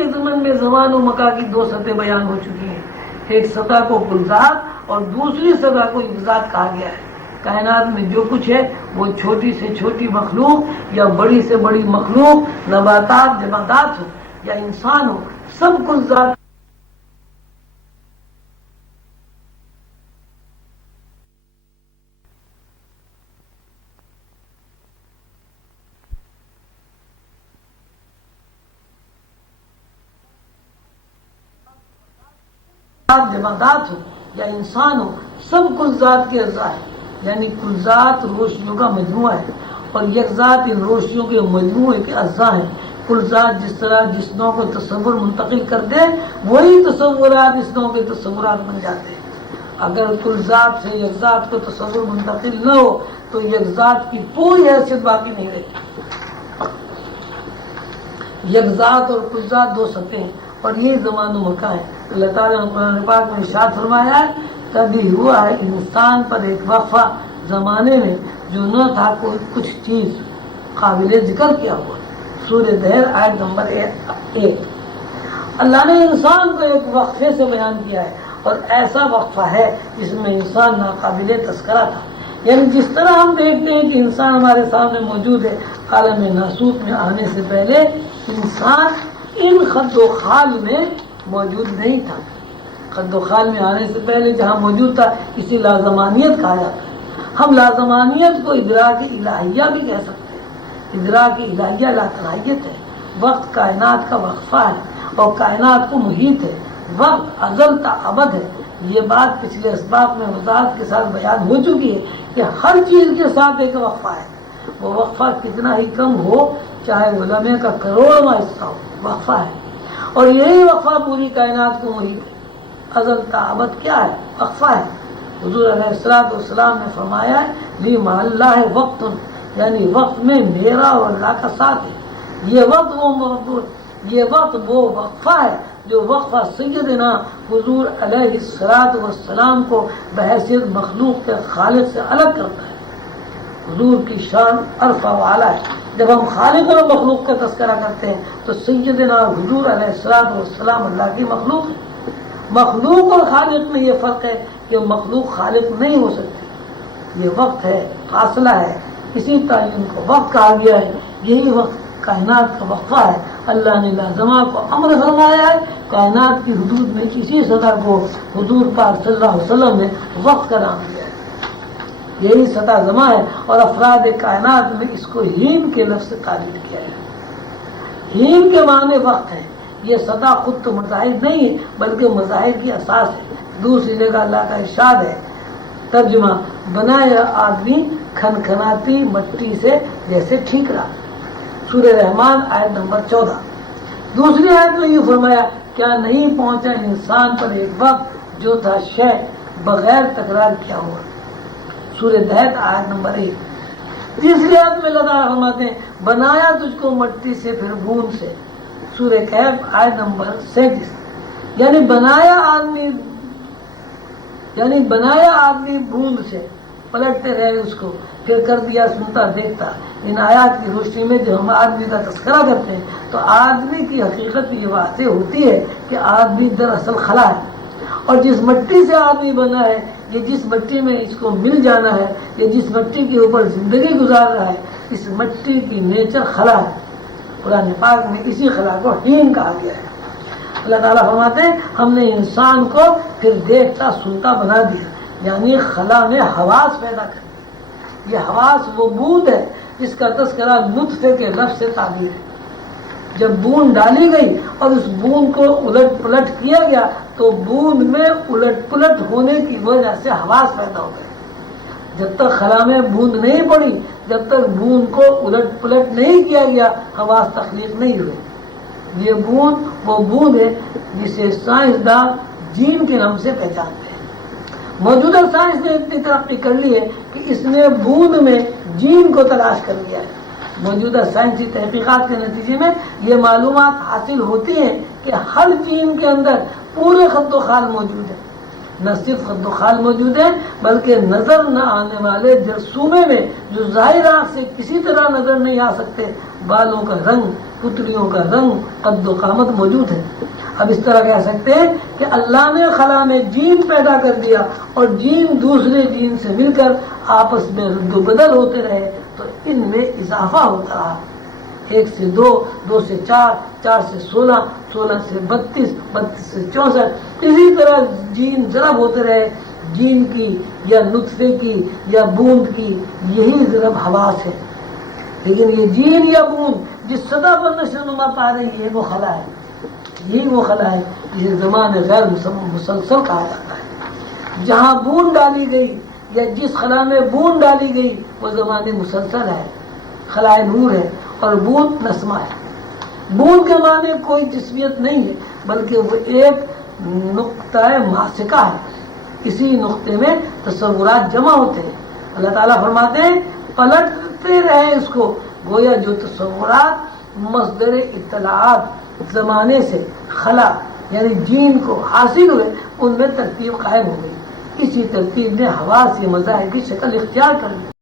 کے ضمن میں زمان و مکان کی دو سطح بیان ہو چکی ہیں. ایک سطح کو کل ذات اور دوسری سطح کو ایک ذات کہا گیا ہے. کائنات میں جو کچھ ہے وہ چھوٹی سے چھوٹی مخلوق یا بڑی سے بڑی مخلوق، نباتات، جمادات ہو یا انسان ہو، سب کل ذات جمادات ہو یا انسان ہو، سب کل ذات کے اجزاء ہے. یعنی کل ذات روشنیوں کا مجموعہ ہے اور یک ذات ان روشنیوں کے مجموعے کے اجزاء ہیں. کل ذات جس طرح جس نوع کو تصور منتقل کر دے وہی تصورات اس نوع کے تصورات بن جاتے ہیں. اگر کل ذات سے یک ذات کو تصور منتقل نہ ہو تو یک ذات کی پوری حیثیت باقی نہیں رہی. یک ذات اور کل ذات دو سطح ہیں اور یہی زمان و مکان ہے. اللہ تعالیٰ نے قرآن پاک میں ارشاد فرمایا ہے کبھی ہوا ہے انسان پر ایک وقفہ زمانے میں جو نہ تھا کوئی کچھ چیز قابل ذکر کیا ہوا. سورہ دہر آیت نمبر 1. اللہ نے انسان کو ایک وقفے سے بیان کیا ہے اور ایسا وقفہ ہے جس میں انسان ناقابل تذکرہ تھا. یعنی جس طرح ہم دیکھتے ہیں کہ انسان ہمارے سامنے موجود ہے، عالم ناسوت میں آنے سے پہلے انسان ان خد و خال میں موجود نہیں تھا. خد و خال میں آنے سے پہلے جہاں موجود تھا اسی لازمانیت کہا جاتا ہے. ہم لازمانیت کو ادراک الہیہ بھی کہہ سکتے ہیں. ادراک الہیہ لا تناہیت ہے. وقت کائنات کا وقفہ ہے اور کائنات کو محیط ہے. وقت ازل تا ابد ہے. یہ بات پچھلے اسباق میں وضاحت کے ساتھ بیان ہو چکی ہے کہ ہر چیز کے ساتھ ایک وقفہ ہے. وہ وقفہ کتنا ہی کم ہو، چاہے وہ لمحے کا کروڑواں حصہ ہو، وقفہ ہے. اور یہی وقفہ پوری کائنات کو محیط ہے. ازل تا ابد کیا ہے؟ وقفہ ہے. حضور علیہ السلام نے فرمایا ہے لی مع اللہ وقت، یعنی وقت میں میرا اور اللہ کا ساتھ ہے. یہ وقت وہ وقفہ ہے جو وقفہ سیدنا حضور علیہ السلام کو بحیثیت مخلوق کے خالق سے الگ کرتا ہے. حضور کی شان عرفہ و اعلیٰ ہے. جب ہم خالق اور مخلوق کا تذکرہ کرتے ہیں تو سیدنا حضور علیہ السلام اللہ کی مخلوق ہے. مخلوق اور خالق میں یہ فرق ہے کہ مخلوق خالق نہیں ہو سکتی. یہ وقت ہے، فاصلہ ہے، اسی تعین کو وقت کہا گیا ہے. یہی وقت کائنات کا وقفہ ہے. اللہ نے لازمہ کو امر فرمایا ہے. کائنات کی حدود میں اسی سطح کو حضور پاک صلی اللہ علیہ وسلم نے وقت کا نام دیا ہے. یہی سطح زماں ہے اور افراد کائنات میں اس کو ہین کے لفظ سے تعبیر کیا ہے. ہین کے معنی وقت ہے. یہ سطح خود تو مظاہر نہیں ہے بلکہ مظاہر کی اساس ہے. دوسری جگہ اللہ کا ارشاد ہے، ترجمہ، بنایا آدمی کھنکھناتی مٹی سے جیسے ٹھیکرا. سورہ رحمان آیت نمبر 14. دوسری آیت میں یہ فرمایا کیا نہیں پہنچا انسان پر ایک وقت جو تھا شے بغیر تکرار کیا ہوا. سورہ دہر آیت نمبر 1. تیسری آیت میں اللہ تعالیٰ فرماتے ہیں بنایا تجھ کو مٹی سے پھر بوند سے. سورہ کہف آیت نمبر 37. یعنی بنایا آدمی بوند سے، پلٹتے رہے اس کو، پھر کر دیا سنتا دیکھتا. ان آیات کی روشنی میں جو ہم آدمی کا تذکرہ کرتے ہیں تو آدمی کی حقیقت یہ واضح ہوتی ہے کہ آدمی دراصل خلا ہے. اور جس مٹی سے آدمی بنا ہے، یہ جس مٹی میں اس کو مل جانا ہے، یہ جس مٹی کے اوپر زندگی گزار رہا ہے، اس مٹی کی نیچر خلا ہے. قرآن پاک میں اسی خلا کو ہین کہا گیا ہے. اللہ تعالیٰ فرماتے ہیں ہم نے انسان کو پھر دیکھتا سنتا بنا دیا. یعنی خلا میں حواس پیدا کر. یہ حواس وہ بوند ہے جس کا تذکرہ نطفے کے لفظ سے تعبیر ہے. جب بوند ڈالی گئی اور اس بوند کو الٹ پلٹ کیا گیا تو بوند میں الٹ پلٹ ہونے کی وجہ سے حواس پیدا ہو گئے. جب تک خلا میں بوند نہیں پڑی، جب تک بوند کو الٹ پلٹ نہیں کیا گیا، حواس تخلیق نہیں ہوئی. یہ بوند وہ بوند ہے جسے سائنسداں جین کے نام سے پہچانتے ہیں. موجودہ سائنس نے اتنی ترقی کر لی ہے کہ اس نے بوند میں جین کو تلاش کر لیا ہے. موجودہ سائنسی تحقیقات کے نتیجے میں یہ معلومات حاصل ہوتی ہیں کہ ہر جین کے اندر پورے خط و خال موجود ہے. نہ صرف خط و خال موجود ہے بلکہ نظر نہ آنے والے جرثومے میں جو ظاہر آنکھ سے کسی طرح نظر نہیں آ سکتے، بالوں کا رنگ، پتلیوں کا رنگ قد و قامت موجود ہے. اب اس طرح کہہ سکتے ہیں کہ اللہ نے خلا میں جین پیدا کر دیا اور جین دوسرے جین سے مل کر آپس میں رد و بدل ہوتے رہے تو ان میں اضافہ ہوتا رہا. 1 سے 2, 2 سے 4, 4 سے 16, 16 سے 32, 32 سے 64, اسی طرح جین ضرب ہوتے رہے. جین کی یا نطفے کی یا بوند کی یہی ضرب حواس ہے. لیکن یہ جین یا بوند جس سطح پر نشو نما پا رہی ہے وہ خلا ہے. یہی وہ خلا ہے جسے زمان غیر مسلسل کہا جاتا ہے. جہاں بوند ڈالی گئی یا جس خلا میں بوند ڈالی گئی وہ زمان مسلسل ہے. خلا نور ہے اور بوند نسمہ ہے. بوند کے معنی کوئی جسمیت نہیں ہے بلکہ وہ ایک نقطہ ماسکہ ہے. اسی نقطے میں تصورات جمع ہوتے ہیں. اللہ تعالیٰ فرماتے ہیں پلٹتے رہے اس کو گویا جو تصورات مصدر اطلاعات زمانے سے خلا یعنی جین کو حاصل ہوئے ان میں ترتیب قائم ہو گئی. اسی ترتیب نے حواس کے مظاہر کی شکل اختیار کر لی.